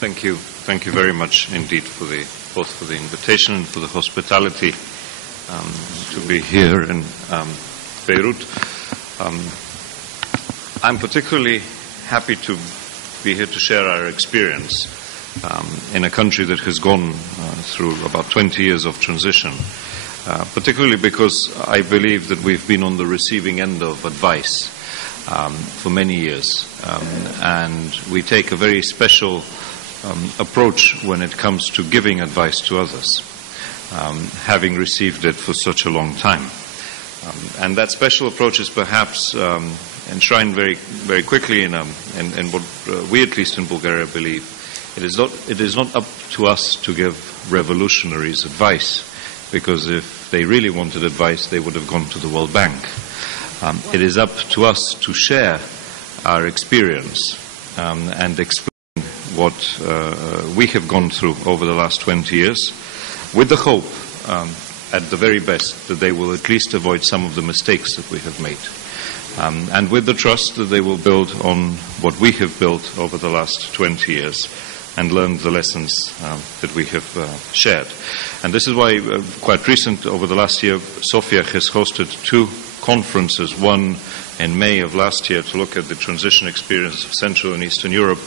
Thank you. Thank you very much indeed both for the invitation and for the hospitality to be here in Beirut. I'm particularly happy to be here to share our experience in a country that has gone through about 20 years of transition, particularly because I believe that we've been on the receiving end of advice for many years, and we take a very special approach when it comes to giving advice to others, having received it for such a long time. And that special approach is perhaps enshrined very, very quickly in what we, at least in Bulgaria, believe. It is not up to us to give revolutionaries advice, because if they really wanted advice, they would have gone to the World Bank. It is up to us to share our experience and explain what we have gone through over the last 20 years, with the hope, at the very best, that they will at least avoid some of the mistakes that we have made, and with the trust that they will build on what we have built over the last 20 years and learn the lessons that we have shared. And this is why, quite recent, over the last year, Sofia has hosted two conferences, one in May of last year to look at the transition experience of Central and Eastern Europe,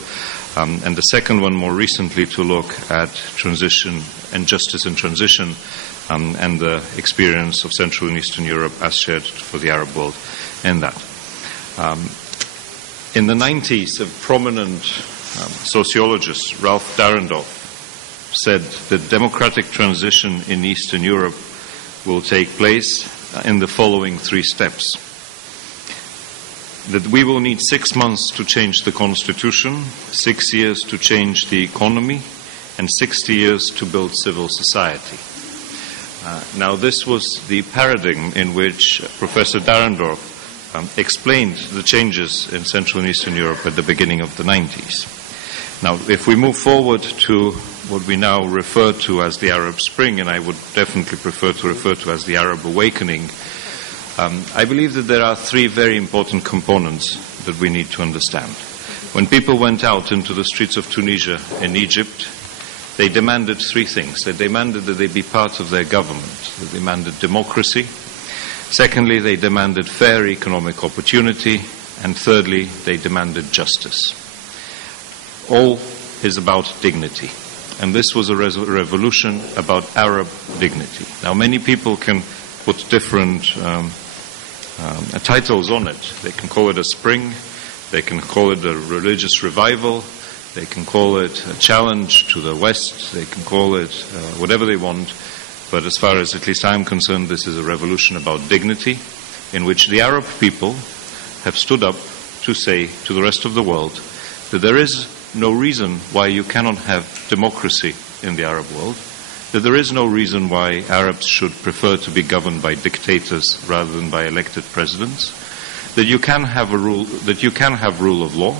and the second one more recently to look at transition and justice in transition, and the experience of Central and Eastern Europe as shared for the Arab world in that. In the 90s, a prominent sociologist, Ralph Dahrendorf, said that democratic transition in Eastern Europe will take place in the following three steps. That we will need 6 months to change the constitution, 6 years to change the economy, and 60 years to build civil society. Now, this was the paradigm in which Professor Dahrendorf explained the changes in Central and Eastern Europe at the beginning of the 90s. Now, if we move forward to what we now refer to as the Arab Spring, and I would definitely prefer to refer to as the Arab Awakening, I believe that there are three very important components that we need to understand. When people went out into the streets of Tunisia in Egypt, they demanded three things. They demanded that they be part of their government. They demanded democracy. Secondly, they demanded fair economic opportunity. And thirdly, they demanded justice. All is about dignity. And this was a revolution about Arab dignity. Now, many people can put different titles on it. They can call it a spring, they can call it a religious revival, they can call it a challenge to the West, they can call it whatever they want, but as far as at least I'm concerned, this is a revolution about dignity, in which the Arab people have stood up to say to the rest of the world that there is no reason why you cannot have democracy in the Arab world, that there is no reason why Arabs should prefer to be governed by dictators rather than by elected presidents, that you can have rule of law,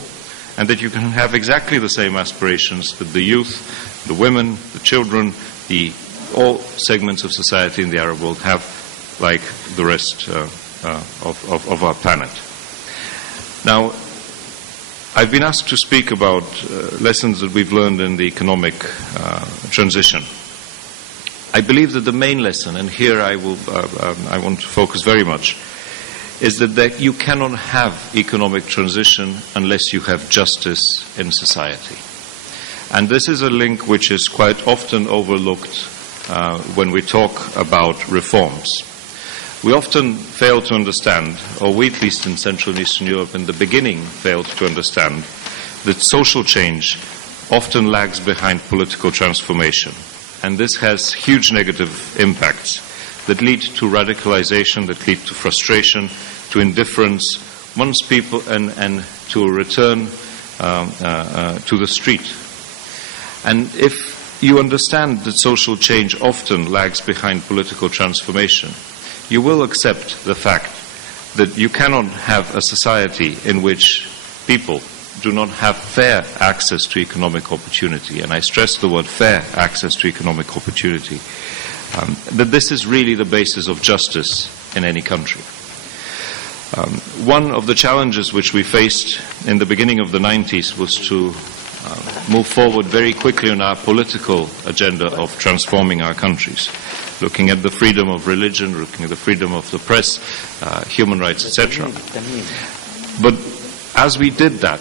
and that you can have exactly the same aspirations that the youth, the women, the children, all segments of society in the Arab world have, like the rest of our planet. Now, I've been asked to speak about lessons that we've learned in the economic transition. I believe that the main lesson, and here I want to focus very much, is that you cannot have economic transition unless you have justice in society. And this is a link which is quite often overlooked when we talk about reforms. We often fail to understand, or we at least in Central and Eastern Europe in the beginning failed to understand, that social change often lags behind political transformation. And this has huge negative impacts that lead to radicalization, that lead to frustration, to indifference, once people, and to a return to the street. And if you understand that social change often lags behind political transformation, you will accept the fact that you cannot have a society in which people do not have fair access to economic opportunity, and I stress the word fair access to economic opportunity, that this is really the basis of justice in any country. One of the challenges which we faced in the beginning of the 90s was to move forward very quickly on our political agenda of transforming our countries, looking at the freedom of religion, looking at the freedom of the press, human rights, etc. But as we did that,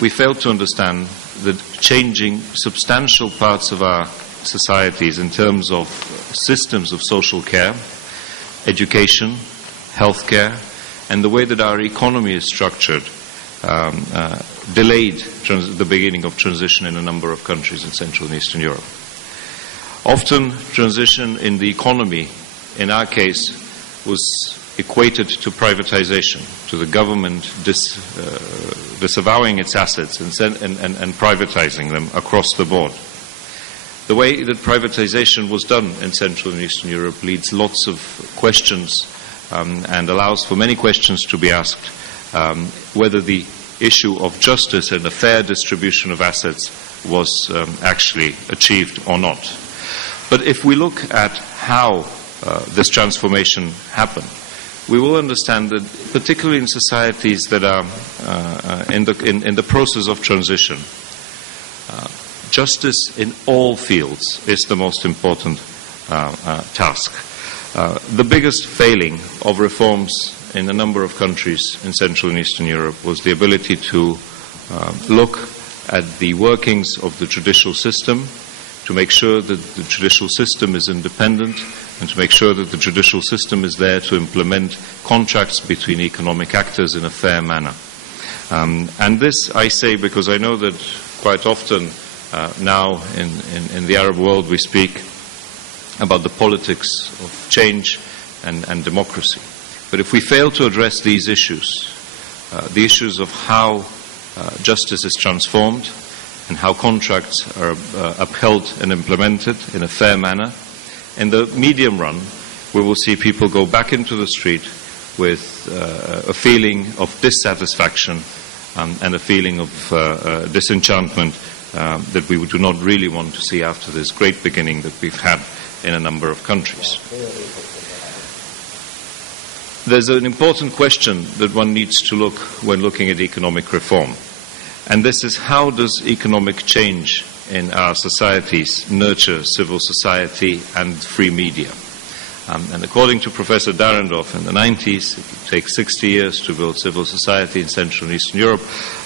we failed to understand that changing substantial parts of our societies in terms of systems of social care, education, healthcare, and the way that our economy is structured delayed the beginning of transition in a number of countries in Central and Eastern Europe. Often transition in the economy, in our case, was equated to privatization, to the government disavowing its assets and privatizing them across the board. The way that privatization was done in Central and Eastern Europe leads lots of questions and allows for many questions to be asked, whether the issue of justice and a fair distribution of assets was actually achieved or not. But if we look at how this transformation happened, we will understand that, particularly in societies that are in the process of transition, justice in all fields is the most important task. The biggest failing of reforms in a number of countries in Central and Eastern Europe was the ability to look at the workings of the judicial system, to make sure that the judicial system is independent, and to make sure that the judicial system is there to implement contracts between economic actors in a fair manner. And this I say because I know that quite often now in the Arab world we speak about the politics of change and democracy. But if we fail to address these issues, the issues of how justice is transformed and how contracts are upheld and implemented in a fair manner, in the medium run, we will see people go back into the street with a feeling of dissatisfaction and a feeling of disenchantment that we do not really want to see after this great beginning that we've had in a number of countries. There's an important question that one needs to look when looking at economic reform, and this is: how does economic change in our societies nurture civil society and free media? And according to Professor Dahrendorf in the 90s, it would take 60 years to build civil society in Central and Eastern Europe.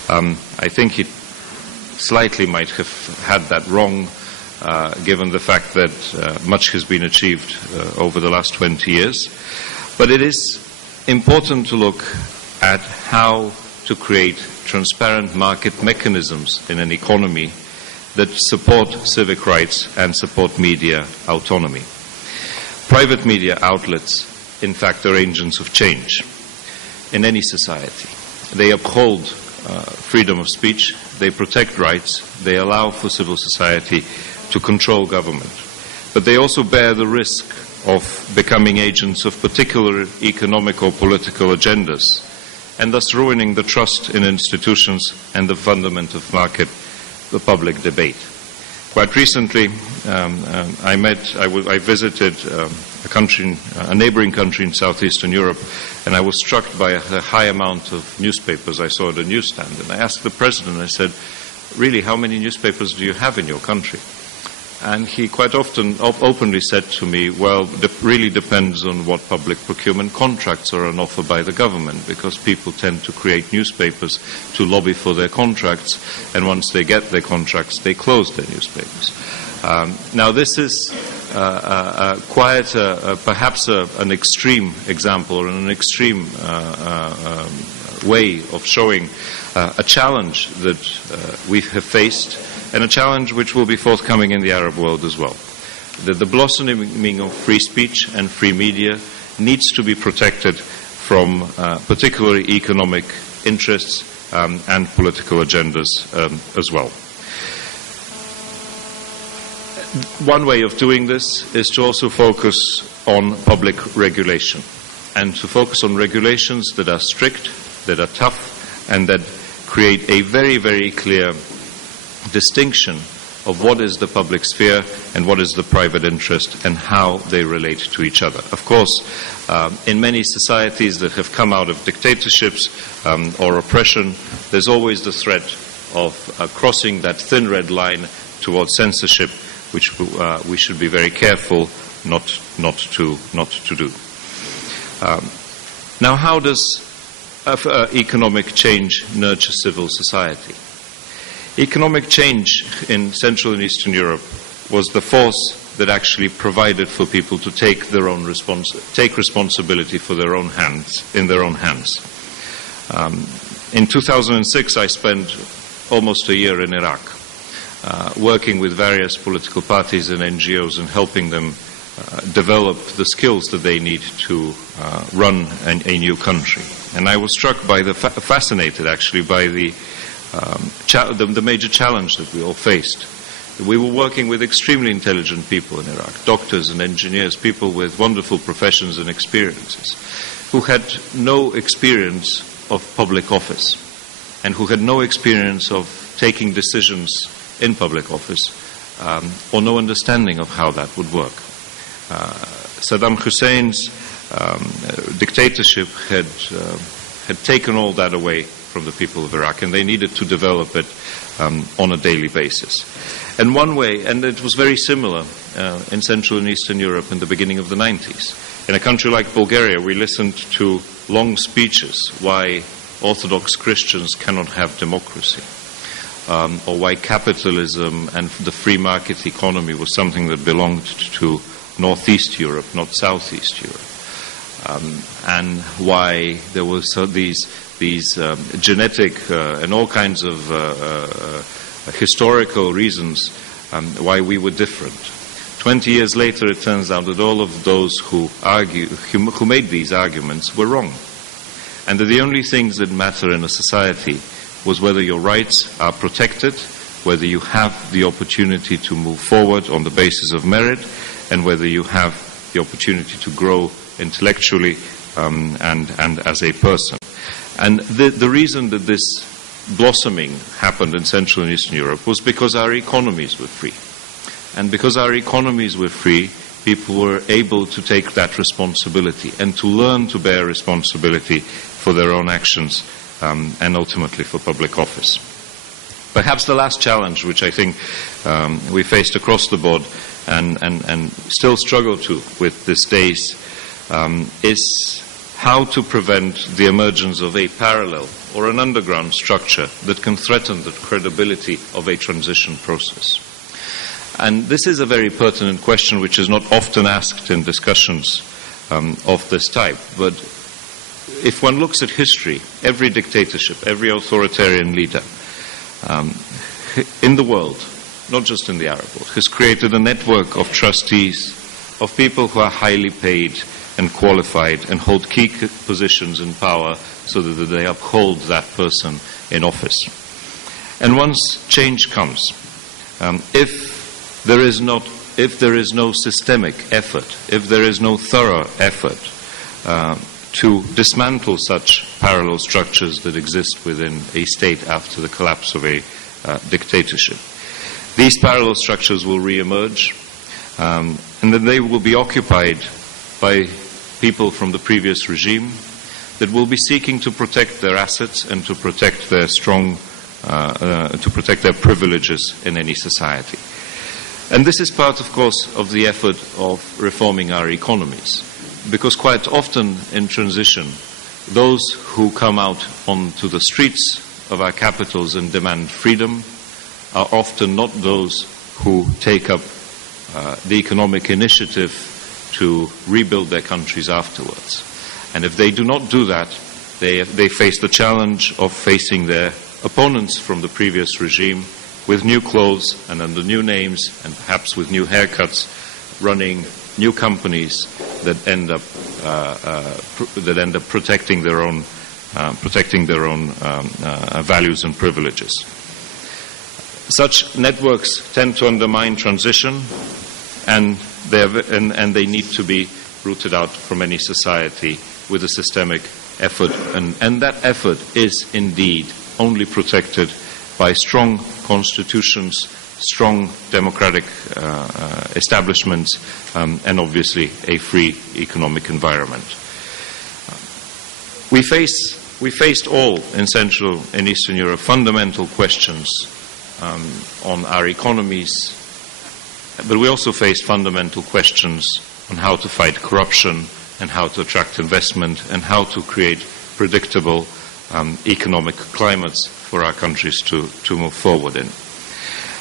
I think he slightly might have had that wrong, given the fact that much has been achieved over the last 20 years. But it is important to look at how to create transparent market mechanisms in an economy that support civic rights and support media autonomy. Private media outlets, in fact, are agents of change in any society. They uphold freedom of speech, they protect rights, they allow for civil society to control government. But they also bear the risk of becoming agents of particular economic or political agendas, and thus ruining the trust in institutions and the fundament of market, the public debate. Quite recently, I visited a neighboring country in southeastern Europe, and I was struck by the high amount of newspapers I saw at a newsstand. And I asked the president, I said, really, how many newspapers do you have in your country? And he quite often openly said to me, well, it really depends on what public procurement contracts are on offer by the government, because people tend to create newspapers to lobby for their contracts, and once they get their contracts, they close their newspapers. Now, this is perhaps an extreme example, or an extreme way of showing a challenge that we have faced, and a challenge which will be forthcoming in the Arab world as well. That the blossoming of free speech and free media needs to be protected from particularly economic interests and political agendas as well. One way of doing this is to also focus on public regulation, and to focus on regulations that are strict, that are tough, and that create a very, very clear distinction of what is the public sphere and what is the private interest, and how they relate to each other. Of course, in many societies that have come out of dictatorships or oppression, there's always the threat of crossing that thin red line towards censorship, which we should be very careful not to do. Now, how does economic change nurture civil society? Economic change in Central and Eastern Europe was the force that actually provided for people to take their own responsibility for their own hands, in their own hands. In 2006, I spent almost a year in Iraq, working with various political parties and NGOs and helping them develop the skills that they need to run a new country. And I was struck by fascinated actually by the major challenge that we all faced. We were working with extremely intelligent people in Iraq, doctors and engineers, people with wonderful professions and experiences, who had no experience of public office and who had no experience of taking decisions in public office or no understanding of how that would work. Saddam Hussein's dictatorship had taken all that away from the people of Iraq, and they needed to develop it on a daily basis. And one way, and it was very similar in Central and Eastern Europe in the beginning of the 90s. In a country like Bulgaria, we listened to long speeches why Orthodox Christians cannot have democracy, or why capitalism and the free market economy was something that belonged to Northeast Europe, not Southeast Europe, and why there were these genetic and all kinds of historical reasons why we were different. 20 years later, it turns out that all of those who made these arguments were wrong, and that the only things that matter in a society was whether your rights are protected, whether you have the opportunity to move forward on the basis of merit, and whether you have the opportunity to grow intellectually and as a person. And the reason that this blossoming happened in Central and Eastern Europe was because our economies were free. And because our economies were free, people were able to take that responsibility and to learn to bear responsibility for their own actions and ultimately for public office. Perhaps the last challenge, which I think we faced across the board and still struggle with these days, is how to prevent the emergence of a parallel or an underground structure that can threaten the credibility of a transition process. And this is a very pertinent question which is not often asked in discussions of this type. But if one looks at history, every dictatorship, every authoritarian leader in the world, not just in the Arab world, has created a network of trustees, of people who are highly paid and qualified and hold key positions in power so that they uphold that person in office. And once change comes, if there is no systemic effort, if there is no thorough effort to dismantle such parallel structures that exist within a state after the collapse of a dictatorship, these parallel structures will re-emerge, and then they will be occupied by people from the previous regime that will be seeking to protect their assets and to protect their to protect their privileges in any society. And this is part, of course, of the effort of reforming our economies, because quite often in transition, those who come out onto the streets of our capitals and demand freedom are often not those who take up the economic initiative to rebuild their countries afterwards. And if they do not do that, they face the challenge of facing their opponents from the previous regime with new clothes and under new names and perhaps with new haircuts, running new companies that end up protecting their own values and privileges. Such networks tend to undermine transition, and they need to be rooted out from any society with a systemic effort. And that effort is indeed only protected by strong constitutions, strong democratic establishments, and obviously a free economic environment. We face we faced all in Central and Eastern Europe fundamental questions on our economies, but we also faced fundamental questions on how to fight corruption and how to attract investment and how to create predictable economic climates for our countries to move forward in.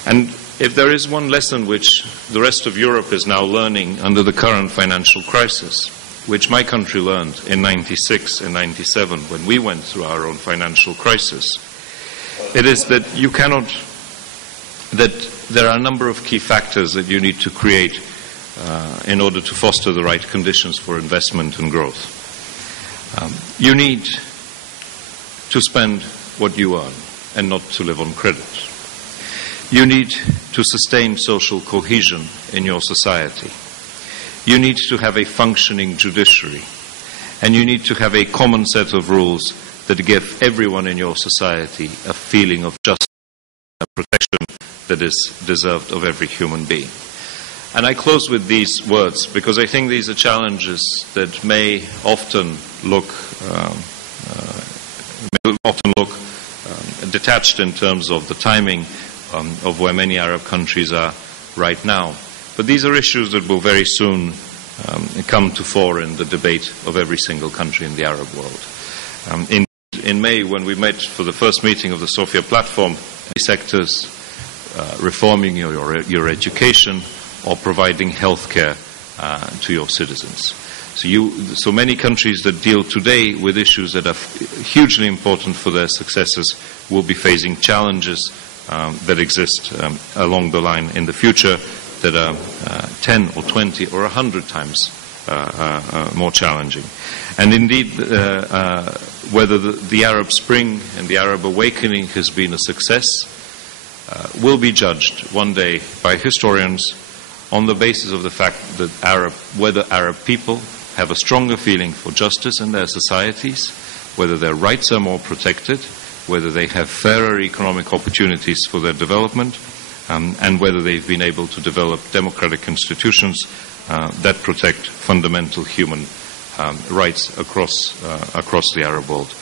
And if there is one lesson which the rest of Europe is now learning under the current financial crisis, which my country learned in 96 and 97 when we went through our own financial crisis, it is that that there are a number of key factors that you need to create in order to foster the right conditions for investment and growth. You need to spend what you earn and not to live on credit. You need to sustain social cohesion in your society. You need to have a functioning judiciary, and you need to have a common set of rules that give everyone in your society a feeling of justice and protection that is deserved of every human being. And I close with these words because I think these are challenges that may often look detached in terms of the timing of where many Arab countries are right now. But these are issues that will very soon come to fore in the debate of every single country in the Arab world. In May, when we met for the first meeting of the Sofia platform, sectors reforming your education or providing health care to your citizens. So many countries that deal today with issues that are hugely important for their successes will be facing challenges that exist along the line in the future that are 10 or 20 or 100 times more challenging. And indeed, whether the Arab Spring and the Arab Awakening has been a success will be judged one day by historians on the basis of the fact that whether Arab people have a stronger feeling for justice in their societies, whether their rights are more protected, whether they have fairer economic opportunities for their development, and whether they've been able to develop democratic institutions that protect fundamental human rights across the Arab world.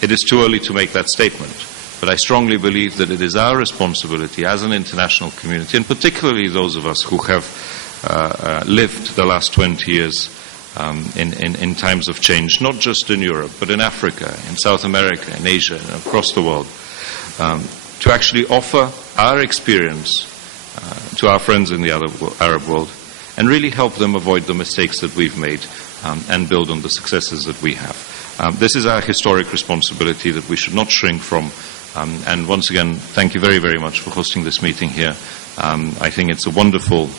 It is too early to make that statement, but I strongly believe that it is our responsibility as an international community, and particularly those of us who have lived the last 20 years in times of change, not just in Europe, but in Africa, in South America, in Asia, and across the world, to actually offer our experience to our friends in the Arab world and really help them avoid the mistakes that we've made and build on the successes that we have. This is our historic responsibility that we should not shrink from. And once again, thank you very, very much for hosting this meeting here. I think it's a wonderful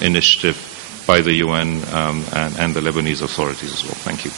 initiative by the UN and the Lebanese authorities as well. Thank you.